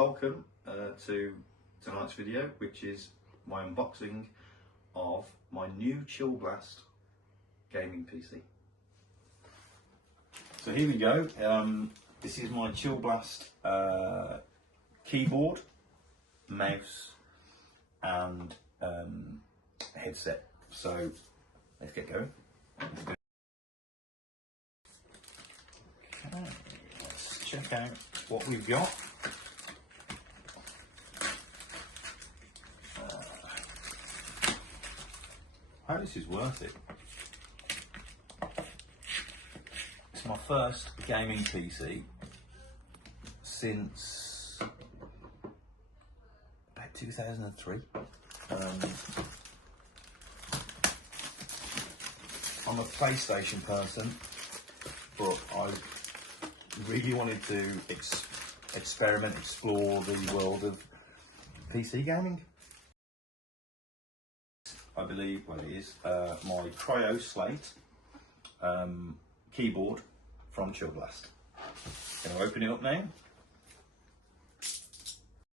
welcome to tonight's video, which is my unboxing of my new Chillblast gaming PC. So here we go. This is my Chillblast keyboard, mouse and headset. So let's get going. Okay, let's check out what we've got. I hope this is worth it. It's my first gaming PC since about 2003. I'm a PlayStation person, but I really wanted to explore the world of PC gaming. I believe, well, it is my Cryo Slate keyboard from Chillblast. Going to open it up now.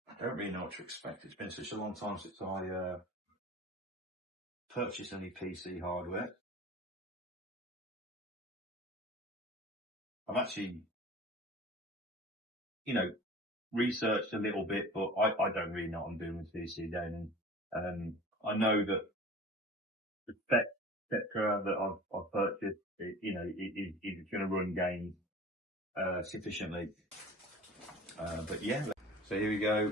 I don't really know what to expect. It's been such a long time since I purchased any PC hardware. I've actually, researched a little bit, but I don't really know what I'm doing with PC gaming. I know that the Spectra that I've purchased, is going to run games sufficiently. But yeah, so here we go.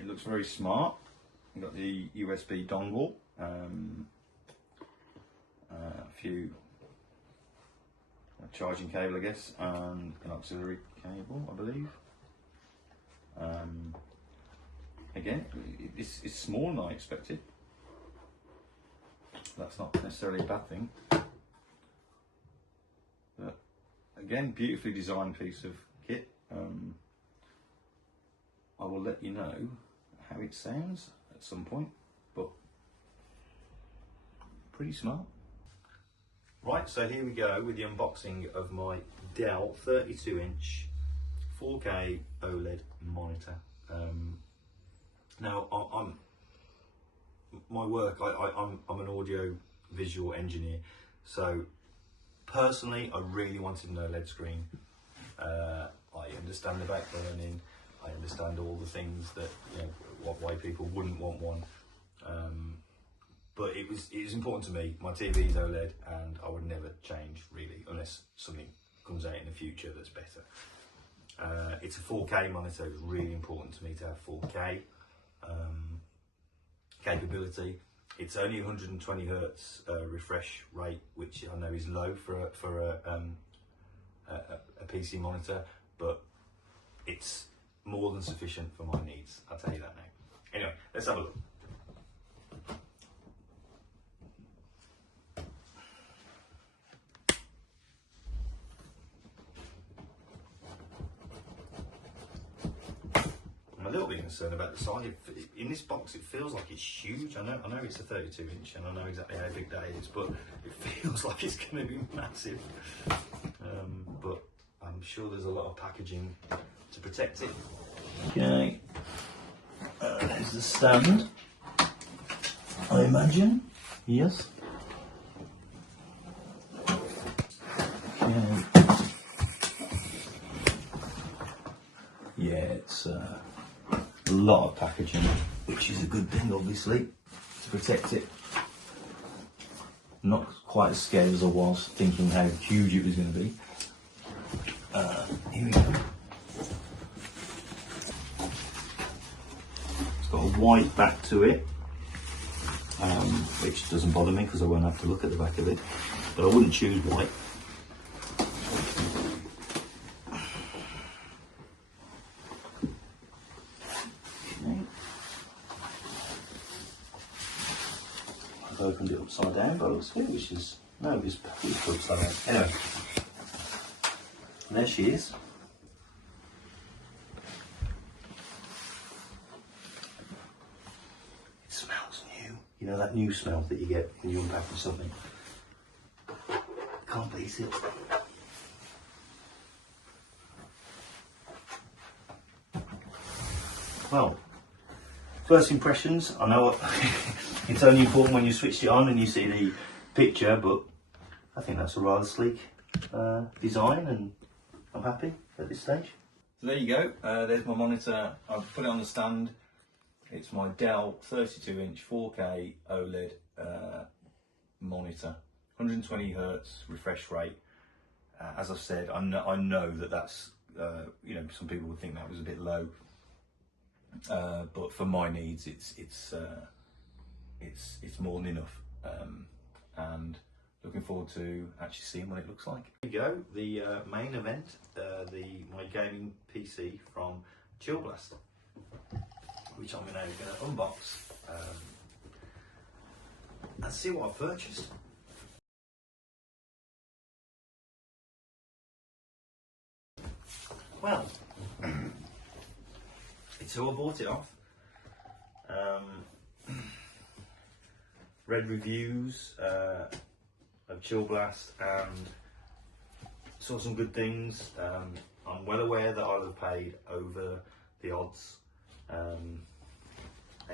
It looks very smart. We've got the USB dongle, a few charging cable, I guess, and an auxiliary cable, I believe. Again, it's smaller than I expected. That's not necessarily a bad thing. But again, beautifully designed piece of kit. I will let you know how it sounds at some point, but pretty smart. Right, so here we go with the unboxing of my Dell 32-inch 4K OLED monitor. Now, my work, I'm an audio visual engineer, so personally I really wanted an OLED screen. I understand the backburning, I understand all the things that, why people wouldn't want one, but it was important to me. My TV is OLED and I would never change really unless something comes out in the future that's better. It's a 4K monitor. It's really important to me to have 4K capability. It's only 120 hertz refresh rate, which I know is low for a PC monitor, but it's more than sufficient for my needs. I'll tell you that now. Anyway, let's have a look. I'm a little bit concerned about the size. In this box, it feels like it's huge. I know it's a 32-inch, and I know exactly how big that is, but it feels like it's going to be massive. But I'm sure there's a lot of packaging to protect it. Okay, there's the stand, I imagine. Yes. Okay. Yeah, it's a lot of packaging, which is a good thing, obviously, to protect it. Not quite as scared as I was, thinking how huge it was going to be. Here we go. It's got a white back to it, which doesn't bother me because I won't have to look at the back of it, but I wouldn't choose white. I've opened it upside down, but it looks good, which is, no, it's upside down. Anyway, and there she is. It smells new. You know that new smell that you get when you unpack something? Can't beat it. Well, first impressions, I know it's only important when you switch it on and you see the picture, but I think that's a rather sleek design, and I'm happy at this stage. So there you go, there's my monitor. I've put it on the stand. It's my Dell 32-inch 4K OLED monitor, 120 Hz refresh rate. As I've said, I know that's you know, some people would think that was a bit low, but for my needs, it's more than enough, and looking forward to actually seeing what it looks like. Here we go, the main event, my gaming PC from Chillblast, which I'm now going to unbox and see what I've purchased. Well, it's who I bought it off. Read reviews of Chillblast and saw some good things. I'm well aware that I'll have paid over the odds, and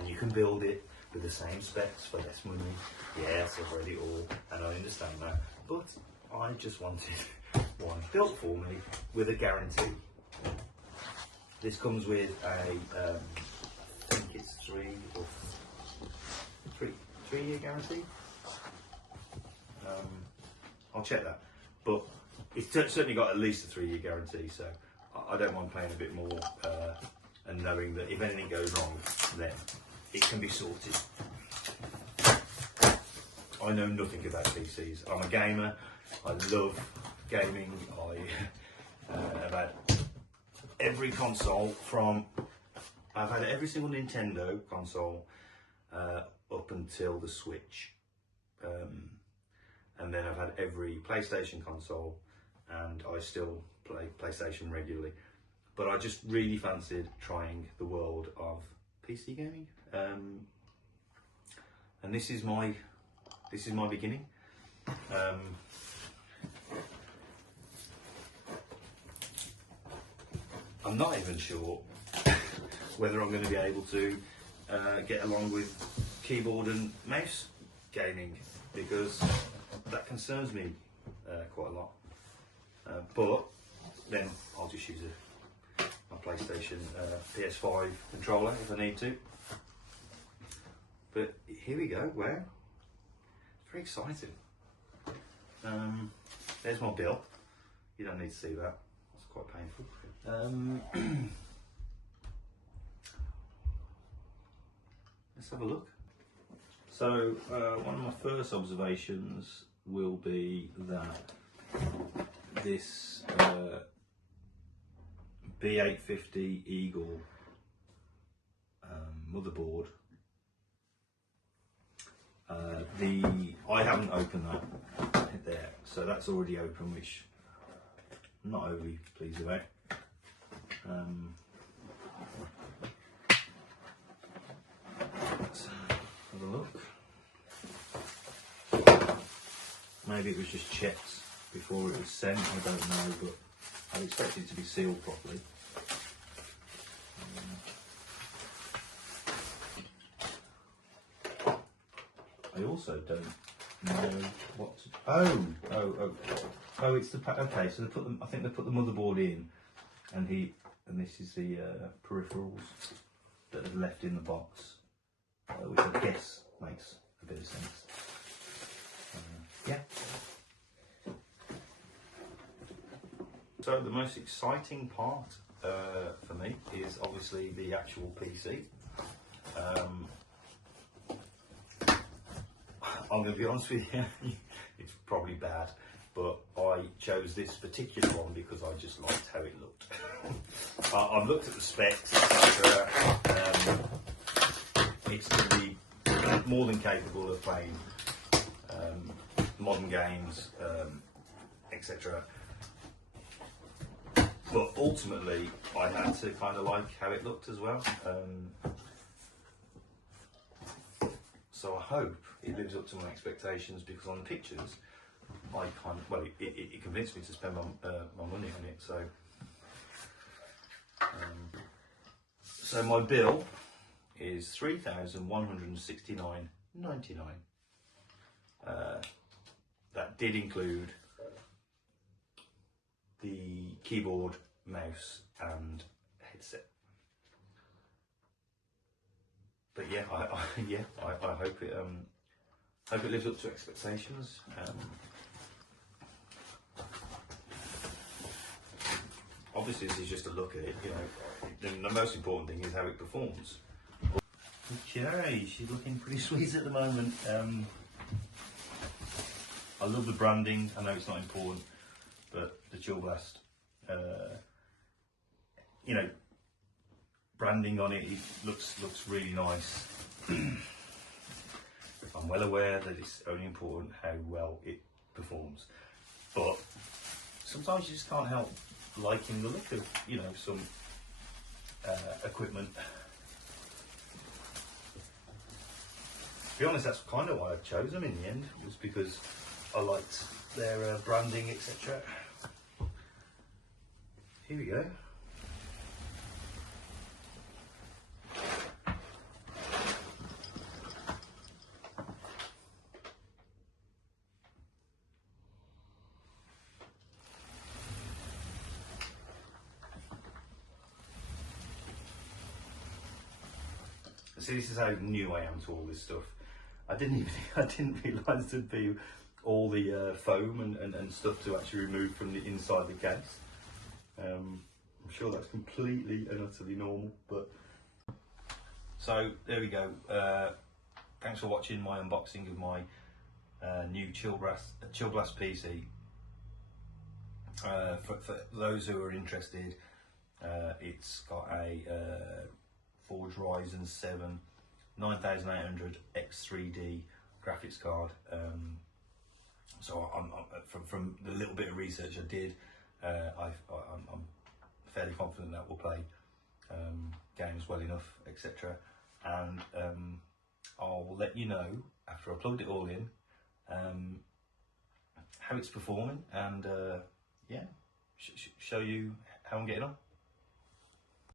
you can build it with the same specs for less money. Yes, I've read it all and I understand that, but I just wanted one built for me with a guarantee. This comes with a, I think it's 3 year guarantee. I'll check that, but it's certainly got at least a 3 year guarantee, so I don't mind paying a bit more and knowing that if anything goes wrong, then it can be sorted. I know nothing about PCs. I'm a gamer. I love gaming. I've had every console I've had every single Nintendo console up until the Switch, and then I've had every PlayStation console, and I still play PlayStation regularly. But I just really fancied trying the world of PC gaming, and this is my beginning. I'm not even sure whether I'm going to be able to get along with keyboard and mouse gaming, because that concerns me quite a lot. But then I'll just use my PlayStation PS5 controller if I need to. But here we go. Wow, it's very exciting. There's my bill. You don't need to see that. It's quite painful. Let's have a look. So one of my first observations will be that this B850 Eagle motherboard, I haven't opened that there, so that's already open, which I'm not overly pleased about. Let's have a look. Maybe it was just checked before it was sent, I don't know, but I'd expect it to be sealed properly. I also don't know what to, oh, it's the, okay, so I think they put the motherboard in, and this is the peripherals that are left in the box, which I guess makes a bit of sense. Yeah. So the most exciting part for me is obviously the actual PC. I'm going to be honest with you, it's probably bad, but I chose this particular one because I just liked how it looked. I've looked at the specs, etc. It's going to be more than capable of playing modern games, etc. But ultimately, I had to kind of like how it looked as well. So I hope it lives up to my expectations, because on the pictures, it convinced me to spend my money on it. So So my bill is £3,169.99. That did include the keyboard, mouse and headset. But yeah, I hope it lives up to expectations. Obviously, this is just a look at it. You know, the most important thing is how it performs. Okay, she's looking pretty sweet at the moment. I love the branding. I know it's not important, but the Chillblast, you know, branding on it, looks really nice. I'm well aware that it's only important how well it performs, but sometimes you just can't help liking the look of, you know, some equipment. To be honest, that's kind of why I chose them in the end, was because I liked their branding, etc. Here we go. See, this is how new I am to all this stuff. I didn't realise there'd be all the foam and stuff to actually remove from the inside the case. I'm sure that's completely and utterly normal, but so there we go. Thanks for watching my unboxing of my new Chillblast PC. For those who are interested, it's got a Forge Ryzen 7 9800 X3D graphics card. So from the little bit of research I did, I'm fairly confident that will play games well enough, etc. And I'll let you know after I plugged it all in how it's performing, and yeah, show you how I'm getting on.